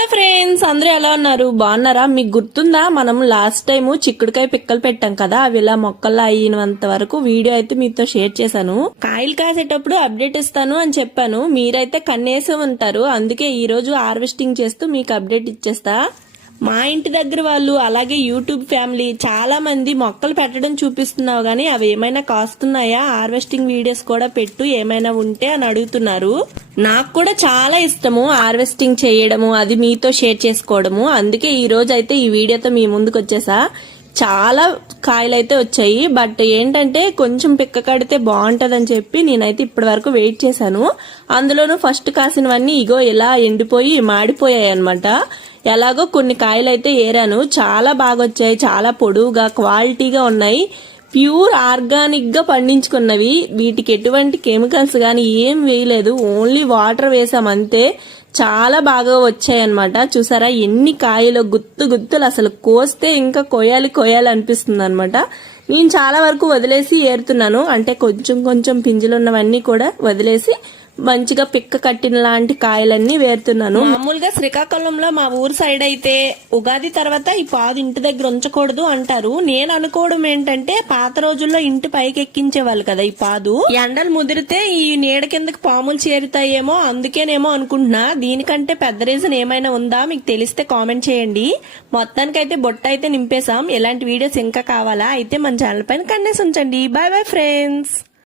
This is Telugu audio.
హలో ఫ్రెండ్స్, అందరూ ఎలా ఉన్నారు? బాగున్నారా? మీకు గుర్తుందా, మనం లాస్ట్ టైం చిక్కుడుకాయ పిక్కలు పెట్టాం కదా, అవి ఇలా మొక్కల్లో అయినంత వరకు వీడియో అయితే మీతో షేర్ చేశాను. కాయలు కాసేటప్పుడు అప్డేట్ ఇస్తాను అని చెప్పాను. మీరైతే కన్నేసి ఉంటారు, అందుకే ఈ రోజు హార్వెస్టింగ్ చేస్తూ మీకు అప్డేట్ ఇచ్చేస్తా. మా ఇంటి దగ్గర వాళ్ళు అలాగే యూట్యూబ్ ఫ్యామిలీ చాలా మంది మొక్కలు పెట్టడం చూపిస్తున్నావు గానీ అవి ఏమైనా కాస్తున్నాయా, హార్వెస్టింగ్ వీడియోస్ కూడా పెట్టు ఏమైనా ఉంటే అని అడుగుతున్నారు. నాకు కూడా చాలా ఇష్టము హార్వెస్టింగ్ చేయడము, అది మీతో షేర్ చేసుకోవడము. అందుకే ఈ రోజు అయితే ఈ వీడియోతో మీ ముందుకు వచ్చేసా. చాలా కాయలు అయితే వచ్చాయి, బట్ ఏంటంటే కొంచెం పిక్క కడితే బాగుంటదని చెప్పి నేనైతే ఇప్పటి వరకు వెయిట్ చేశాను. అందులోనూ ఫస్ట్ కాసినవన్నీ ఇగో ఇలా ఎండిపోయి మాడిపోయాయి అనమాట. ఎలాగో కొన్ని కాయలు అయితే ఏరాను, చాలా బాగా వచ్చాయి, చాలా పొడువుగా క్వాలిటీగా ఉన్నాయి. ప్యూర్ ఆర్గానిక్ గా పండించుకున్నవి, వీటికి ఎటువంటి కెమికల్స్ గాని ఏం వేయలేదు, ఓన్లీ వాటర్ వేసామంతే. చాలా బాగా వచ్చాయి అన్నమాట. చూసారా ఎన్ని కాయలు, గుత్తులు, అసలు కోస్తే ఇంకా కొయ్యాలి అనిపిస్తుంది అనమాట. నేను చాలా వరకు వదిలేసి ఏరుతున్నాను, అంటే కొంచెం పింజలున్నవన్నీ కూడా వదిలేసి మంచిగా పిక్క కట్టిన లాంటి కాయలన్నీ వేరుతున్నాను. మామూలుగా శ్రీకాకుళంలో మా ఊరు సైడ్ అయితే ఉగాది తర్వాత ఈ పాదు ఇంటి దగ్గర ఉంచకూడదు అంటారు. నేను అనుకోవడం ఏంటంటే, పాత రోజుల్లో ఇంటి పైకి ఎక్కించేవాళ్ళు కదా ఈ పాదు, ఎండలు ముదిరితే ఈ నీడ కిందకి పాములు చేరుతాయేమో అందుకేనేమో అనుకుంటున్నా. దీనికంటే పెద్ద రీజన్ ఏమైనా ఉందా మీకు తెలిస్తే కామెంట్ చేయండి. మొత్తానికైతే బొట్ట అయితే నింపేశాం. ఇలాంటి వీడియోస్ ఇంకా కావాలా అయితే మన ఛానల్ పైన కన్నేసి ఉంచండి. Bye bye friends.